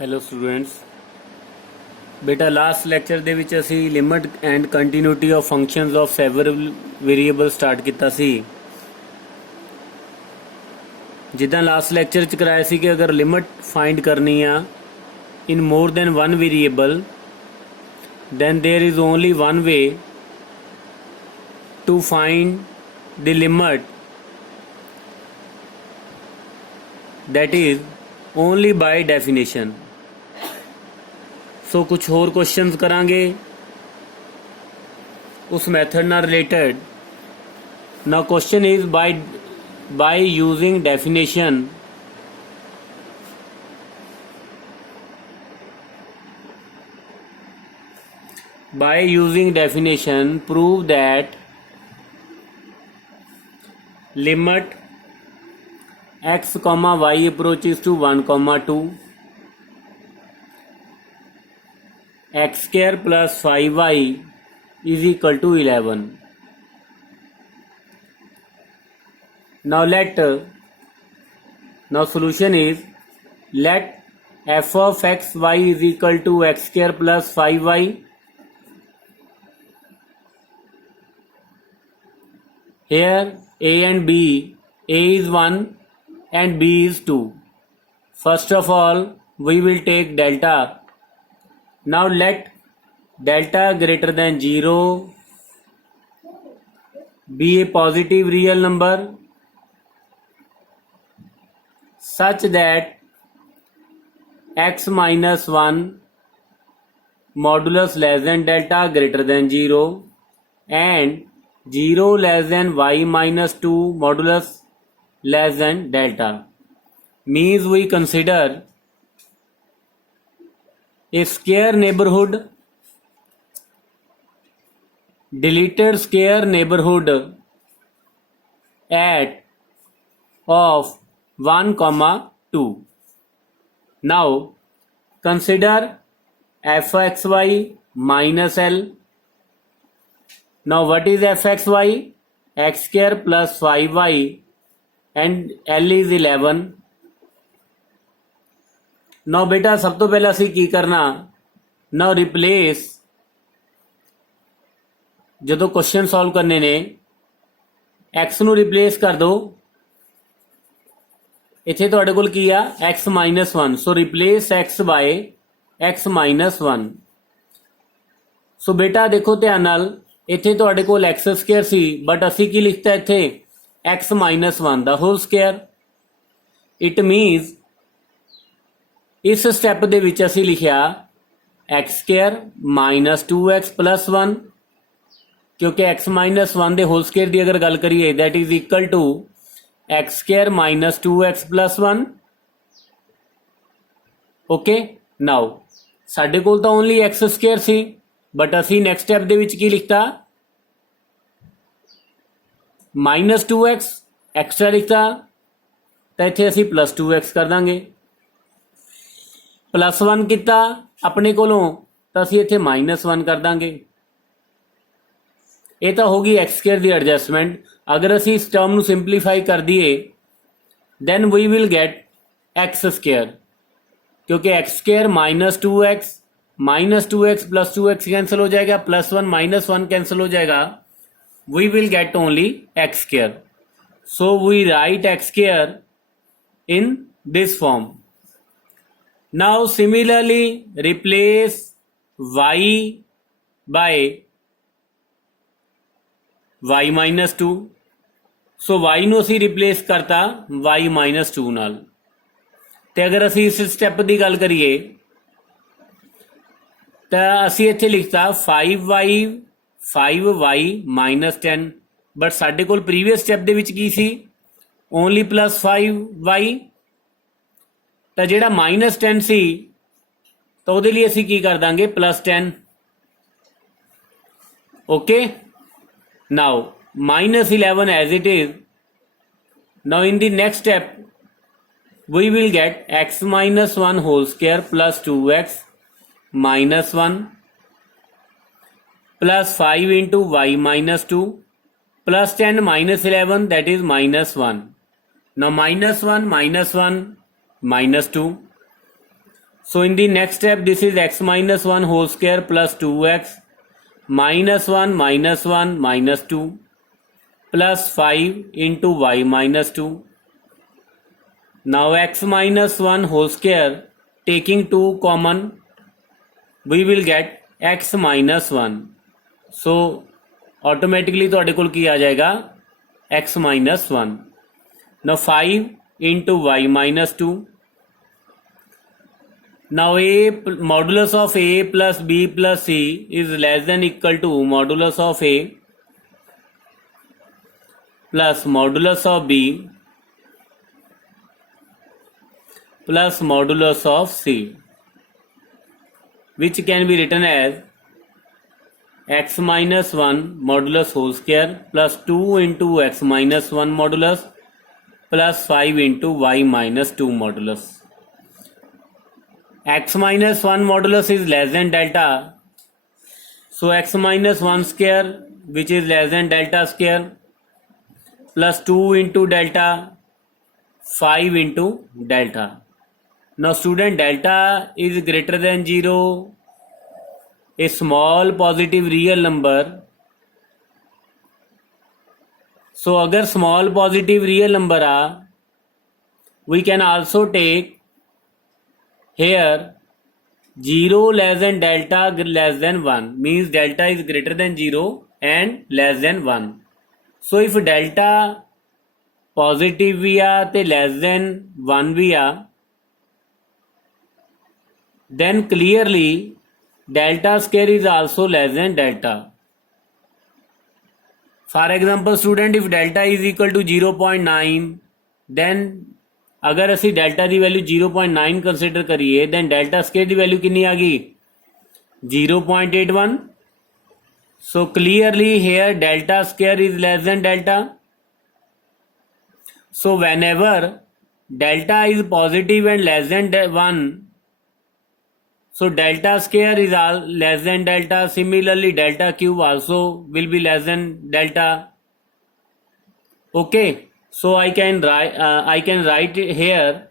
Hello students, ਬੇਟਾ last lecture ਦੇ ਵਿੱਚ ਅਸੀਂ limit and continuity of functions of several variable start ਕੀਤਾ ਸੀ। ਜਿੱਦਾਂ ਲਾਸਟ ਲੈਕਚਰ 'ਚ ਕਰਾਇਆ ਸੀ ਕਿ ਅਗਰ ਲਿਮਿਟ ਫਾਈਂਡ ਕਰਨੀ ਆ in more than one variable then there is only one way to find the limit, that is only by definition. So कुछ और क्वेश्चंस करांगे उस मेथड ਨਾਲ related. Now question is by using definition prove that limit x comma y approaches to 1 comma 2 x square plus 5y is equal to 11. Now solution is let f of x y is equal to x square plus 5y. Here a and b, a is 1 and b is 2. First of all we will take delta. Now let delta greater than 0 be a positive real number such that x minus 1 modulus less than delta greater than 0 and 0 less than y minus 2 modulus less than delta. Means we consider a square neighborhood, deleted square neighborhood at of 1 comma 2. Now consider fxy minus L. Now what is fxy? X square plus 5y and L is 11. Now बेटा सब तो पहला ਅਸੀਂ ਕੀ ਕਰਨਾ? Now replace, ਜਦੋਂ question solve करने ने x ਨੂੰ रिप्लेस कर दो. ਇੱਥੇ ਤੁਹਾਡੇ ਕੋਲ ਕੀ ਆ? x minus 1. So replace x by x minus 1. So बेटा देखो ਧਿਆਨ ਨਾਲ ਇੱਥੇ ਤੁਹਾਡੇ ਕੋਲ x ਸਕੁਅਰ ਸੀ ਬਟ ਅਸੀਂ ਕੀ ਲਿਖਤਾ ਇੱਥੇ x minus 1 the whole square. It means ਇਸ ਸਟੈਪ ਦੇ ਵਿੱਚ ਅਸੀਂ ਲਿਖਿਆ x square minus 2x plus 1 ਕਿਉਂਕਿ x minus 1 ਦੇ ਹੋਲ ਸਕੁਅਰ ਦੀ ਅਗਰ ਗੱਲ ਕਰੀਏ that is equal to x square minus 2x plus 1. Okay, now ਸਾਡੇ ਕੋਲ ਤਾਂ ਓਨਲੀ x ਸਕੁਅਰ ਸੀ ਬਟ ਅਸੀਂ ਨੈਕਸਟ ਸਟੈਪ ਦੇ ਵਿੱਚ ਕੀ ਲਿਖਤਾ ਮਾਈਨਸ 2x ਐਕਸਟਰਾ ਲਿਖਤਾ ਤਾਂ ਇੱਥੇ ਅਸੀਂ ਪਲੱਸ 2x ਕਰ ਦਾਂਗੇ. ਪਲੱਸ 1 ਕੀਤਾ ਆਪਣੇ ਕੋਲੋਂ ਤਾਂ ਅਸੀਂ ਇੱਥੇ ਮਾਈਨਸ 1 ਕਰ ਦਾਂਗੇ. ਇਹ ਤਾਂ ਹੋ ਗਈ x ਸਕੁਅਰ ਦੀ ਐਡਜਸਟਮੈਂਟ. ਅਗਰ ਅਸੀਂ ਇਸ ਟਰਮ ਨੂੰ ਸਿੰਪਲੀਫਾਈ ਕਰ ਦਈਏ then we will get x square ਕਿਉਂਕਿ x square minus 2x minus 2x plus 2x cancel हो जाएगा, प्लस 1 माइनस 1 कैंसिल हो जाएगा. We will get only x square. So we write x square in this form. Now similarly replace y by y minus 2. So y ਨੂੰ ਅਸੀਂ replace ਕਰਤਾ y minus 2 ਨਾਲ. ਤੇ ਅਗਰ ਅਸੀਂ ਇਸ ਸਟੈਪ ਦੀ ਗੱਲ ਕਰੀਏ ਤਾਂ ਅਸੀਂ ਇੱਥੇ ਲਿਖਤਾ 5y ਮਾਈਨਸ 10 ਬਟ ਸਾਡੇ ਕੋਲ ਪ੍ਰੀਵੀਅਸ ਸਟੈਪ ਦੇ ਵਿੱਚ ਕੀ ਸੀ ਓਨਲੀ ਪਲੱਸ 5y. ਤਾਂ ਜਿਹੜਾ ਮਾਈਨਸ 10 ਸੀ ਤਾਂ ਉਹਦੇ ਲਈ ਅਸੀਂ ਕੀ ਕਰ ਦਾਂਗੇ plus 10. Okay, now minus 11 as it is. Now in the next step we will get x minus 1 whole square plus 2x minus 1 plus 5 into y minus 2 plus 10 minus 11 that is minus 1. Now minus 1 minus 1 minus 2. So in the next step, this is x minus 1 whole square plus 2x minus 1 minus 2 plus 5 into y minus 2. Now x minus 1 whole square, taking 2 common, we will get x minus 1. So automatically ਤੁਹਾਡੇ ਕੋਲ ਕੀ ਆ ਜਾਏਗਾ x minus 1. Now 5 into y minus 2. Now modulus of a plus b plus c is less than equal to modulus of a plus modulus of b plus modulus of c, which can be written as x minus 1 modulus whole square plus 2 into x minus 1 modulus plus 5 into y minus 2 modulus. X minus 1 modulus is less than delta, so x minus 1 square, which is less than delta square, plus 2 into delta, 5 into delta. Now student, delta is greater than 0, a small positive real number. So अगर small positive real number uh, we can also take here 0 less than delta less than 1, means delta is greater than 0 and less than 1. So if delta positive भी आ ते less than 1 भी आ, then clearly delta square is also less than delta. For example student, if delta is equal to 0.9, then अगर असी delta की value 0.9 consider करिए, then delta square की value कितनी आ गई 0.81. So clearly here delta square is less than delta. So whenever delta is positive and less than 1, so delta square is less than delta. Similarly delta cube also will be less than delta. Okay, so I can write here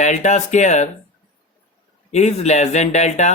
delta square is less than delta.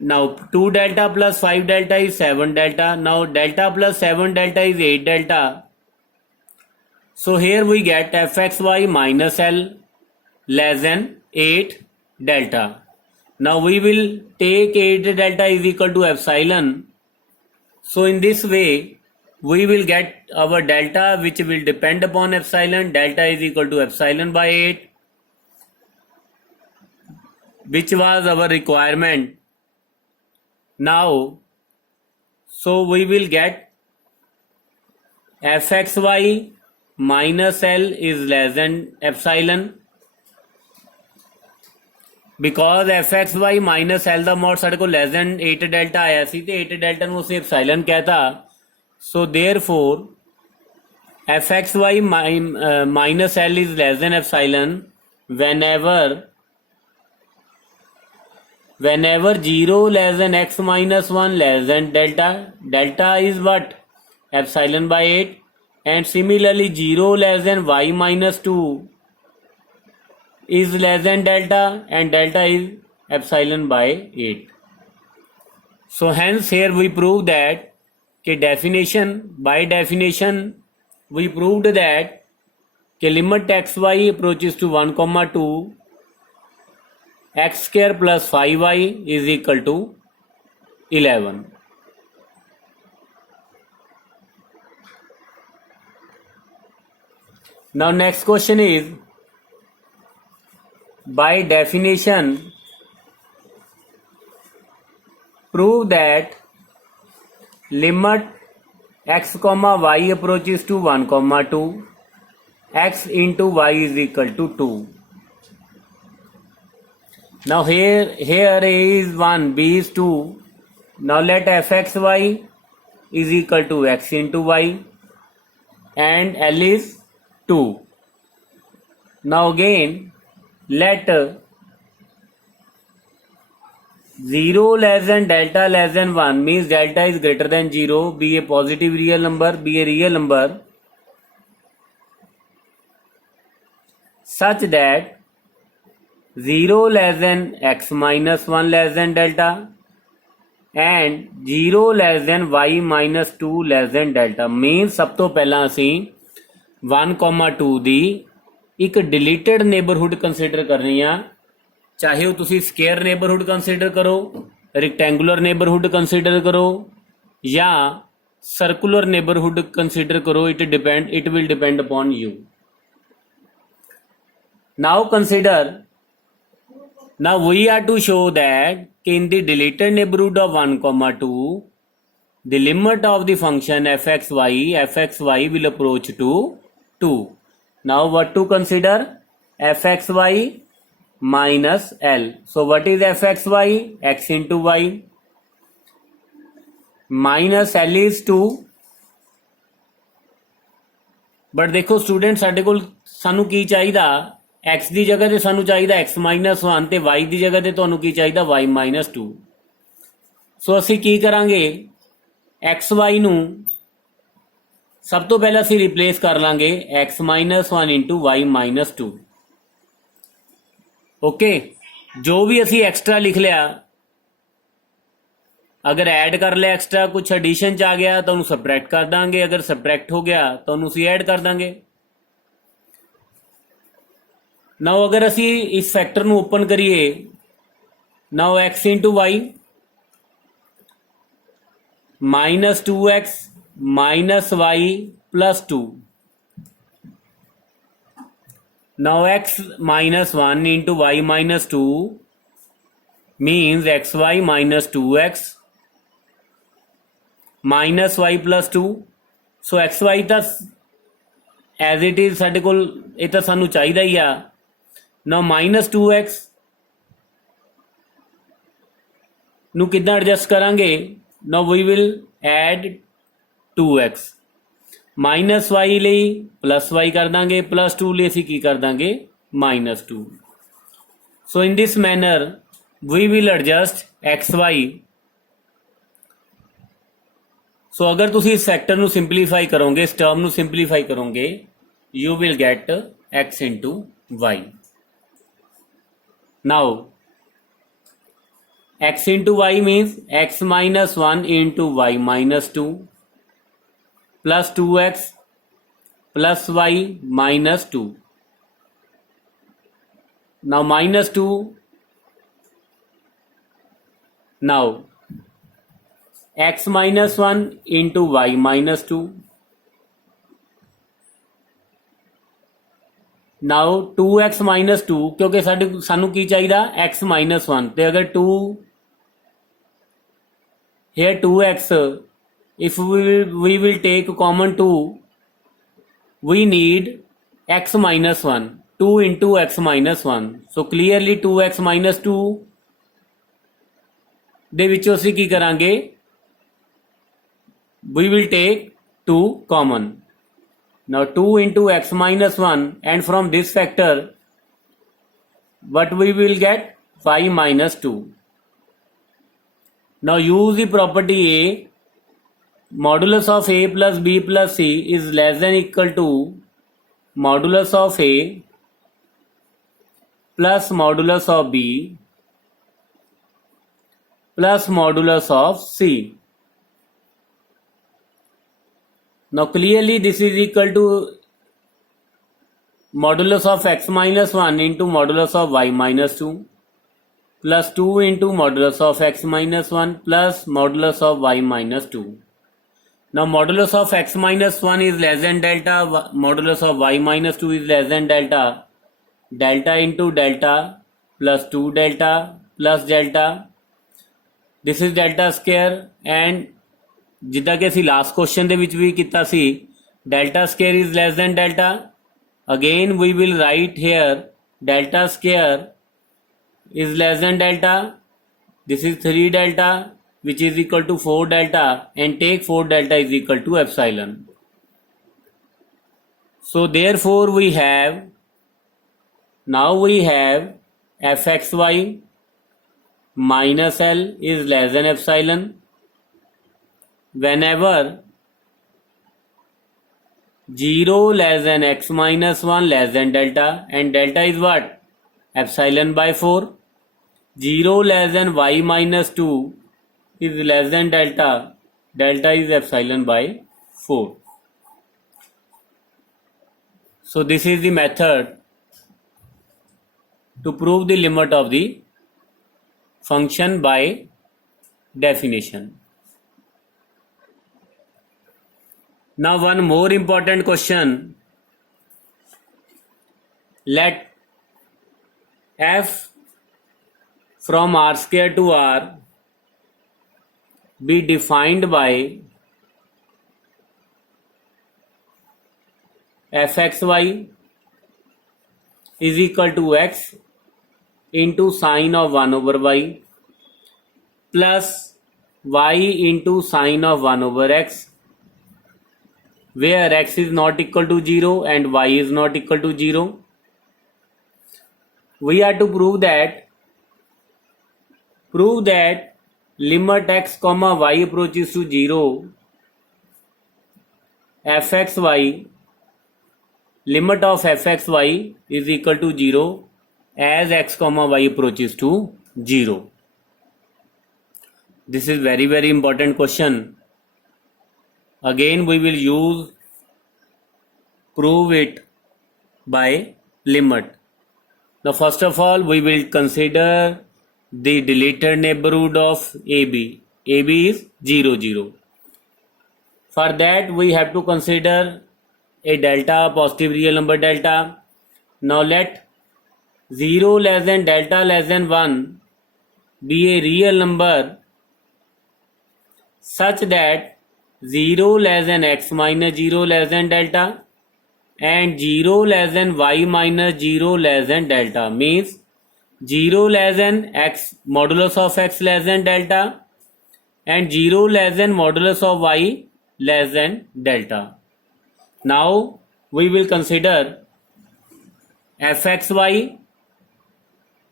Now 2 delta plus 5 delta is 7 delta. Now delta plus 7 delta is 8 delta. So here we get fxy minus L less than 8 delta. Now we will take 8 delta is equal to epsilon. So in this way we will get our delta, which will depend upon epsilon. Delta is equal to epsilon by 8, which was our requirement. Now so we will get fxy minus L is less than epsilon, because fxy minus L the mode ਸਾਡੇ ਕੋਲ less than 8 delta ਆਇਆ ਸੀ ਤੇ 8 delta ਨੂੰ ਅਸੀਂ epsilon कहता. So therefore fxy minus L is less than epsilon whenever 0 less than x minus 1 less than delta. Delta is what? Epsilon by 8. And similarly 0 less than y minus 2 is less than delta, and delta is epsilon by 8. So hence here we prove that by definition we proved that limit xy approaches to 1, 2, x square plus 5y is equal to 11. Now next question is, by definition prove that limit x comma y approaches to 1, 2, x into y is equal to 2. Now here a is 1, b is 2. Now let fxy is equal to x into y and L is 2. Now again let 0 less than delta less than 1, means delta is greater than 0, be a positive real number, be a real number, such that 0 less than x minus 1 less than delta and 0 less than y minus 2 less than delta means सब तो पहला असी 1,2 ਦੀ ਇੱਕ deleted neighbourhood consider ਕਰਨੀ ਆ ਚਾਹੇ ਉਹ ਤੁਸੀਂ ਸਕੁਅਰ ਨੇਬਰਹੁੱਡ ਕੰਸੀਡਰ ਕਰੋ ਰੈਕਟੈਂਗੂਲਰ ਨੇਬਰਹੁੱਡ ਕੰਸੀਡਰ ਕਰੋ ਜਾਂ circular neighborhood consider karo. It will depend upon you. Now consider, now we are to show that in the deleted neighborhood of 1,2 the limit of the function fxy will approach to 2. Now what to consider? Fxy minus L. So what is fxy? X into y minus L is 2 but देखो student साडे कोल सानू की चाहिदा x की जगह ते सानू चाहिदा एक्स माइनस 1 ते वाई की जगह ते तुहानू की चाहिदा वाई माइनस 2. सो असी की करांगे एक्स वाई नू सब तो पहले असी रिप्लेस कर लांगे X minus 1 into Y minus 2. Okay जो भी असी एक्सट्रा लिख लिया अगर ऐड कर लिया एक्स्ट्रा कुछ एडिशन च आ गया तो उन्होंने सबट्रैक्ट कर देंगे अगर सबट्रैक्ट हो गया तो उन्होंने असी ऐड कर देंगे. नाउ अगर असी इस फैक्टर नू ओपन करिए now x into Y minus 2x minus y plus 2. Now x minus 1 into Y minus 2 means x y minus 2x minus y plus 2. So x y तो एज इट इज साडे कोल ये तो सानू चाहिदा ही आ. ना माइनस 2x नू किद्दां adjust करांगे ना we will add 2x minus Y लई प्लस वाई कर दांगे प्लस 2 लई असीं की कर दांगे minus 2. So in this manner we will adjust X Y. So अगर तुसी इस फैक्टर नू सिंपलीफाई करोगे इस टर्म नू सिंपलीफाई करोगे you will get x into y. Now x into y means x minus 1 into Y minus 2 plus 2x plus y minus 2. Now minus 2 now x minus 1 into Y minus 2. Now 2x minus 2 क्योंकि सानू की चाहिए x minus 1 तो अगर 2 here 2x if we will take common 2 we need x minus 1 2 into x minus 1. so clearly 2x minus 2 ਦੇ ਵਿੱਚੋਂ ਅਸੀਂ ਕੀ ਕਰਾਂਗੇ we will take 2 common. Now 2 into x minus 1 and from this factor what we will get 5 minus 2. Now use the property A modulus of A plus B plus C is less than equal to modulus of A plus modulus of B plus modulus of C. Now clearly this is equal to modulus of x minus 1 into modulus of y minus 2 plus 2 into modulus of x minus 1 plus modulus of y minus 2. Now modulus of x minus 1 is less than delta, modulus of y minus 2 is less than delta. Delta into delta plus 2 delta plus delta. This is delta square and जिदा कि असी last question दे विच भी कीता सी delta square is less than delta. Again we will write here delta square is less than delta. This is 3 delta which is equal to 4 delta and take 4 delta is equal to epsilon. So therefore we have now we have fxy minus L is less than epsilon. Whenever 0 less than x minus 1 less than delta and delta is what? epsilon by 4. 0 less than y minus 2 is less than delta. Delta is epsilon by 4. So this is the method to prove the limit of the function by definition. Now one more important question. Let f from r square to r be defined by fxy is equal to x into sine of 1 over y plus y into sine of 1 over x, where x is not equal to 0 and y is not equal to 0. We are to prove that limit x comma y approaches to 0, fxy, limit of fxy is equal to 0 as x comma y approaches to 0. This is very important question. Again we will use prove it by limit. Now first of all we will consider the deleted neighborhood of AB. AB is 0, 0. For that we have to consider a delta, positive real number delta. Now let 0 less than delta less than 1 be a real number such that 0 less than x minus 0 less than delta and 0 less than y minus 0 less than delta, means 0 less than x modulus of x less than delta and 0 less than modulus of y less than delta. Now we will consider fxy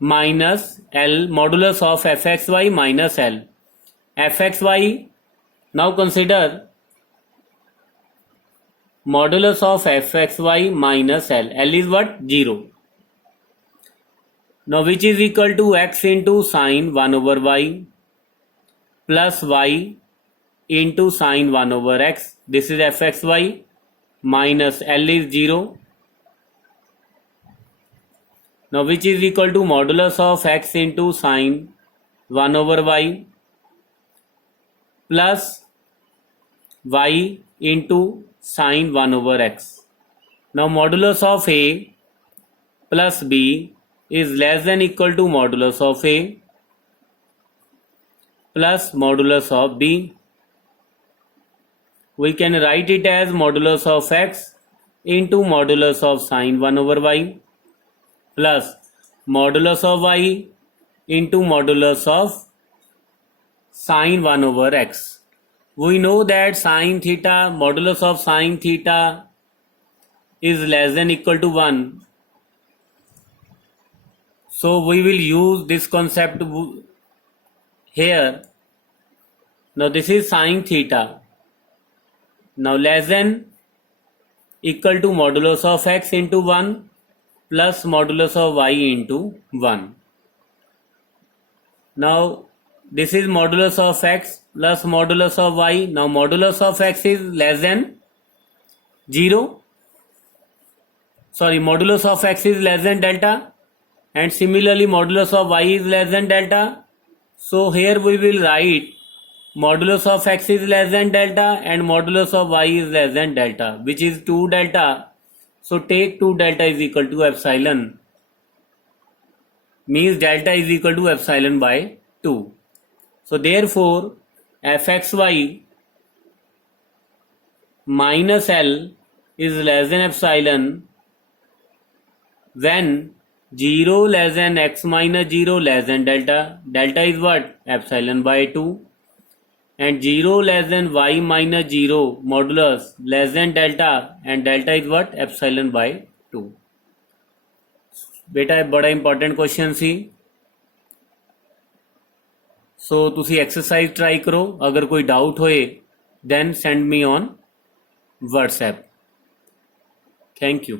minus L, modulus of fxy minus L. Fxy, now consider modulus of fxy minus L. L is what? 0. Now which is equal to x into sine 1 over y plus y into sine 1 over x. This is fxy minus L is 0. Now which is equal to modulus of x into sine 1 over y plus y into sine 1 over x. Now modulus of a plus b is less than equal to modulus of a plus modulus of b. We can write it as modulus of x into modulus of sine 1 over y plus modulus of y into modulus of sine 1 over x. We know that sine theta, modulus of sine theta is less than equal to 1. So we will use this concept here. Now this is sine theta. Now less than equal to modulus of x into 1 plus modulus of y into 1. Now this is modulus of x plus modulus of y. Now modulus of x is less than 0. Sorry, modulus of x is less than delta. And similarly modulus of y is less than delta. So here we will write modulus of x is less than delta and modulus of y is less than delta, which is 2 delta. So take 2 delta is equal to epsilon, means delta is equal to epsilon by 2. So therefore fxy minus L is less than epsilon when 0 less than x minus 0 less than delta. Delta is what? Epsilon by 2. And 0 less than y minus 0 modulus less than delta, and delta is what? Epsilon by 2. बेटा बड़ा important question सी. सो तुसी exercise try करो. अगर कोई doubt होए then send me on WhatsApp. Thank you.